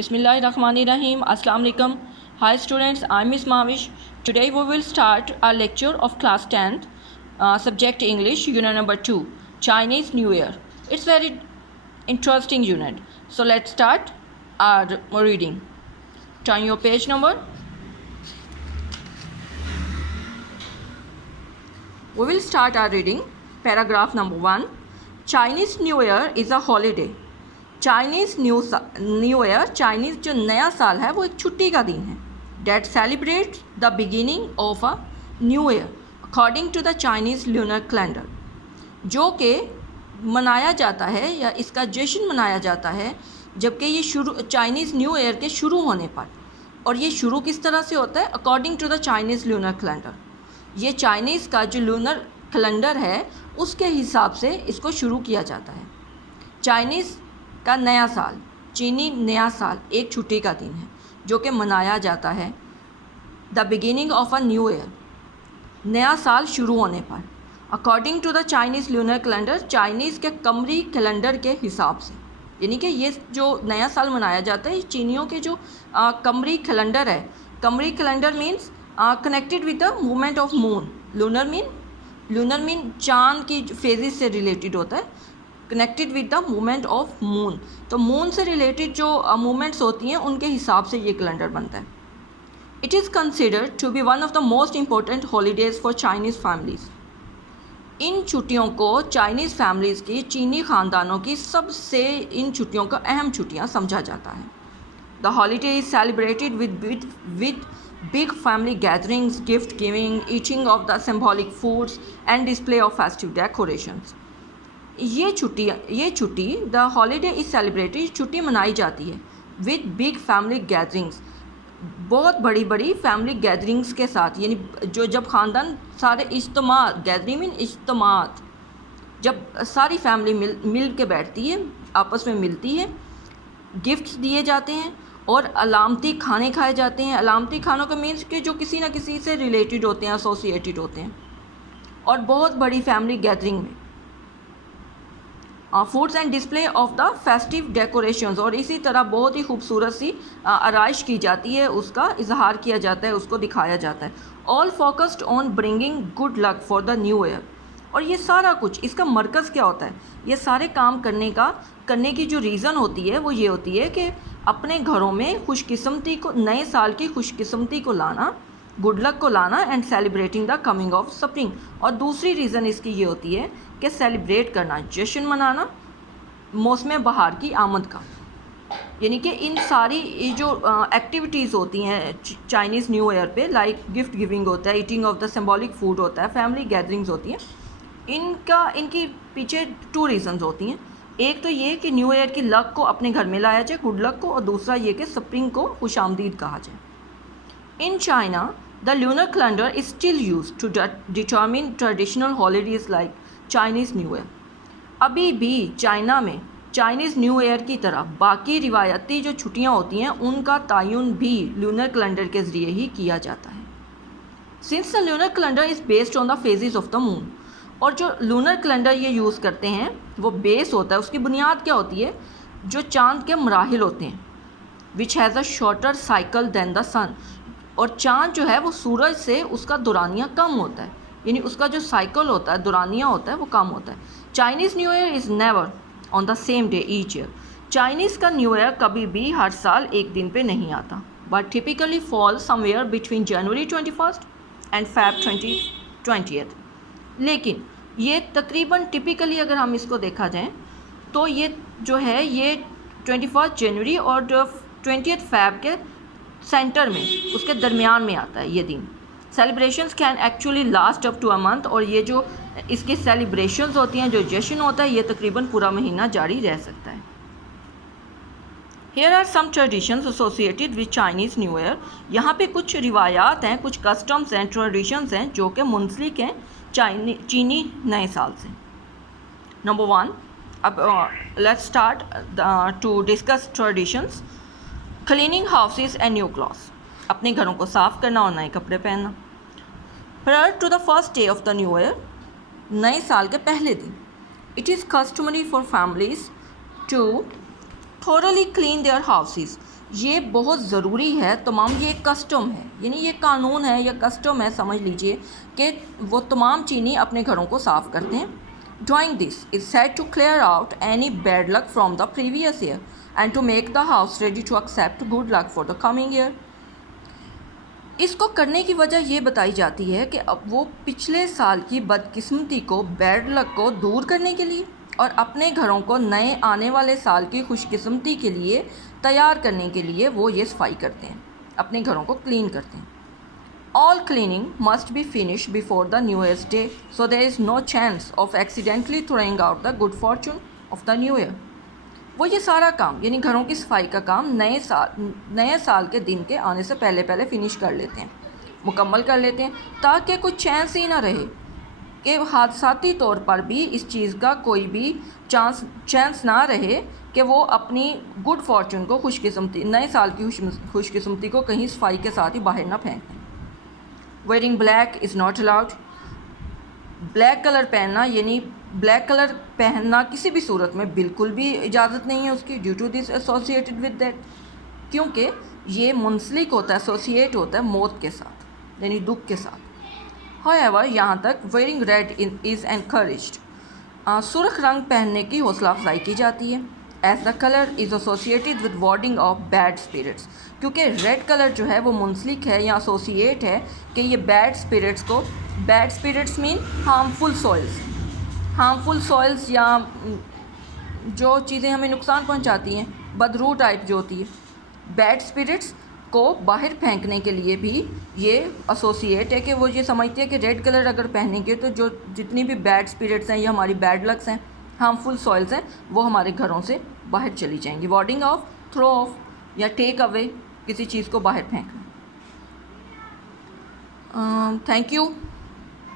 Bismillahirrahmanirrahim. Assalamu alaikum. Hi students, I'm Miss Mavish. Today we will start our lecture of class 10th, subject English, unit number 2, Chinese New Year. It's very interesting unit. So let's start our reading. Turn your page number. We will start our reading. Paragraph number 1. Chinese New Year is a holiday. Chinese new year, Chinese जो नया साल है वो एक छुट्टी का दिन है. That celebrate the beginning of a new year according to the Chinese lunar calendar, जो कि मनाया जाता है या इसका जश्न मनाया जाता है जबकि ये शुरू चाइनीज़ न्यू ईयर के शुरू होने पर. और ये शुरू किस तरह से होता है? According to the Chinese lunar calendar. ये चाइनीज़ का जो ल्यूनर कैलेंडर है उसके हिसाब से इसको शुरू किया जाता है. चाइनीज़ का नया साल, चीनी नया साल एक छुट्टी का दिन है जो कि मनाया जाता है the beginning of a new year, नया साल शुरू होने पर, according to the Chinese lunar calendar, Chinese के कमरी कैलेंडर के हिसाब से. यानी कि ये जो नया साल मनाया जाता है चीनियों के जो कमरी कैलेंडर है. कमरी calendar means connected with the movement of moon. Lunar mean चाँद की फेजेस से रिलेटेड होता है, connected with the movement of moon. तो मून से रिलेटेड जो मूवमेंट्स होती हैं उनके हिसाब से ये कैलेंडर बनता है. It is considered to be one of the most important holidays for Chinese families. इन छुट्टियों को चाइनीज़ फैमिलीज़ की, चीनी ख़ानदानों की सबसे इन छुट्टियों को अहम छुट्टियाँ समझा जाता है. The holiday is celebrated with big family gatherings, gift giving, eating of the symbolic foods and display of festive decorations. ये छुट्टी द हॉलीडे इज़ सेलिब्रेटेड, छुट्टी मनाई जाती है विद बिग फैमिली गैदरिंग्स, बहुत बड़ी बड़ी फैमिली गैदरिंग्स के साथ. यानी जब ख़ानदान सारे इज्तिमा, गैदरिंग मीन इज्तिमात, जब सारी फैमिली मिल के बैठती है, आपस में मिलती है, गिफ्ट्स दिए जाते हैं और अलामती खाने खाए जाते हैं. अलामती खानों का मीन्स कि जो किसी न किसी से रिलेटेड होते हैं, एसोसिएटेड होते हैं. और बहुत बड़ी फैमिली गैदरिंग में foods and display of the festive decorations, और इसी तरह बहुत ही खूबसूरत सी आराइश की जाती है, उसका इजहार किया जाता है, उसको दिखाया जाता है. All focused on bringing good luck for the new year. और ये सारा कुछ, इसका मरकज़ क्या होता है? ये सारे काम करने की जो रीज़न होती है वो ये होती है कि अपने घरों में खुशकिस्मती को, नए साल की खुशकिस्मती को लाना, गुड लक को लाना, and celebrating the coming of spring. और दूसरी रीज़न इसकी ये होती है कि सेलिब्रेट करना, जश्न मनाना मौसम बहार की आमद का. यानी कि इन सारी जो एक्टिविटीज़ होती हैं चाइनीज़ न्यू ईयर पे, लाइक गिफ्ट गिविंग होता है, eating of the symbolic food होता है, फैमिली गैदरिंग्स होती हैं, इनकी पीछे 2 रीज़न्स होती हैं. एक तो ये कि न्यू ईयर की लक को अपने घर में लाया जाए, गुड लक को, और दूसरा ये कि स्प्रिंग को खुशामदीद कहा जाए. In China, the lunar calendar is still used to determine traditional holidays like Chinese New Year. अभी भी चाइना में चाइनीज़ न्यू ईयर की तरह बाकी रिवायती जो छुट्टियां होती हैं उनका तयन भी लूनर कैलेंडर के ज़रिए ही किया जाता है. Since the lunar calendar is based on the phases of the moon, और जो लूनर कैलेंडर ये यूज़ करते हैं वो बेस होता है, उसकी बुनियाद क्या होती है? जो चाँद के मराहिल होते हैं, which has a shorter cycle than the sun. और चाँद जो है वो सूरज से उसका दौरानिया कम होता है, यानी उसका जो साइकिल होता है, दौरानिया होता है, वो कम होता है. Chinese new year is never on the same day each year. Chinese का न्यू ईयर कभी भी हर साल एक दिन पे नहीं आता, but typically fall somewhere between January 21 and Feb 20. लेकिन ये तकरीबन टिपिकली अगर हम इसको देखा जाए तो ये जो है ये 21 जनवरी और 20 Feb के सेंटर में, उसके दरमियान में आता है ये दिन. Celebrations can actually last up to a month, और ये जो इसकी सेलिब्रेशंस होती हैं, जो जश्न होता है, ये तकरीबन पूरा महीना जारी रह सकता है. Here are some traditions associated with Chinese new year. यहाँ पे कुछ रिवायात हैं, कुछ कस्टम्स हैं, ट्रेडिशंस हैं जो कि मुंसलिक हैं चीनी नए साल से. नंबर 1, अब let's start to discuss traditions. Cleaning houses and new clothes, अपने घरों को साफ़ करना और नए कपड़े पहनना. Prior to the first day of the new year, नए साल के पहले दिन, it is customary for families to thoroughly clean their houses, ये बहुत ज़रूरी है तमाम, ये एक कस्टम है, यानी ये कानून है या कस्टम है समझ लीजिए कि वो तमाम चीनी अपने घरों को साफ़ करते हैं. Doing this is said to clear out any bad luck from the previous year and to make the house ready to accept good luck for the coming year. इसको करने की वजह ये बताई जाती है कि अब वो पिछले साल की बदकिस्मती को, बैड लक को दूर करने के लिए और अपने घरों को नए आने वाले साल की खुशकिस्मती के लिए तैयार करने के लिए वो ये सफाई करते हैं, अपने घरों को क्लीन करते हैं. All cleaning must be finish before the new year's day so there is no chance of accidentally throwing out the good fortune of the new year. वो ये सारा काम यानी घरों की सफाई का काम नए साल के दिन के आने से पहले पहले फिनिश कर लेते हैं, मुकम्मल कर लेते हैं, ताकि कुछ चांस ही ना रहे कि हादसाती तौर पर भी इस चीज़ का कोई भी चांस ना रहे कि वो अपनी गुड फॉर्चून को, खुशकिस्मती, नए साल की खुशकिस्मती को कहीं सफाई के साथ ही बाहर ना फेंक दें. Wearing black is not allowed. Black colour पहनना यानी ब्लैक कलर पहनना किसी भी सूरत में बिल्कुल भी इजाज़त नहीं है उसकी. Due to this associated with that, क्योंकि ये मुंसलिक होता है, एसोसिएट होता है मौत के साथ, यानी दुख के साथ. हाउएवर यहाँ तक वेयरिंग रेड इज़ एनकरेज्ड. सुर्ख रंग पहनने की हौसला अफजाई की जाती है. As the colour is associated with warding off bad spirits, क्योंकि रेड कलर जो है वो मुंसलिक है या एसोसिएट है कि ये बैड स्पिरिट्स को, bad spirits mean harmful souls या जो चीज़ें हमें नुकसान पहुंचाती हैं, बदरू टाइप जो होती है, बैड स्पिरिट्स को बाहर फेंकने के लिए भी ये एसोसिएट है कि वो ये समझते हैं कि रेड कलर अगर पहनेंगे तो जो जितनी भी बैड स्पिरिट्स हैं या हमारी बैड लक्स हैं, हार्मफुल सॉइल्स हैं, वो हमारे घरों से बाहर चली जाएंगी. वार्डिंग ऑफ, थ्रो ऑफ या टेक अवे, किसी चीज़ को बाहर फेंकना. Thank you.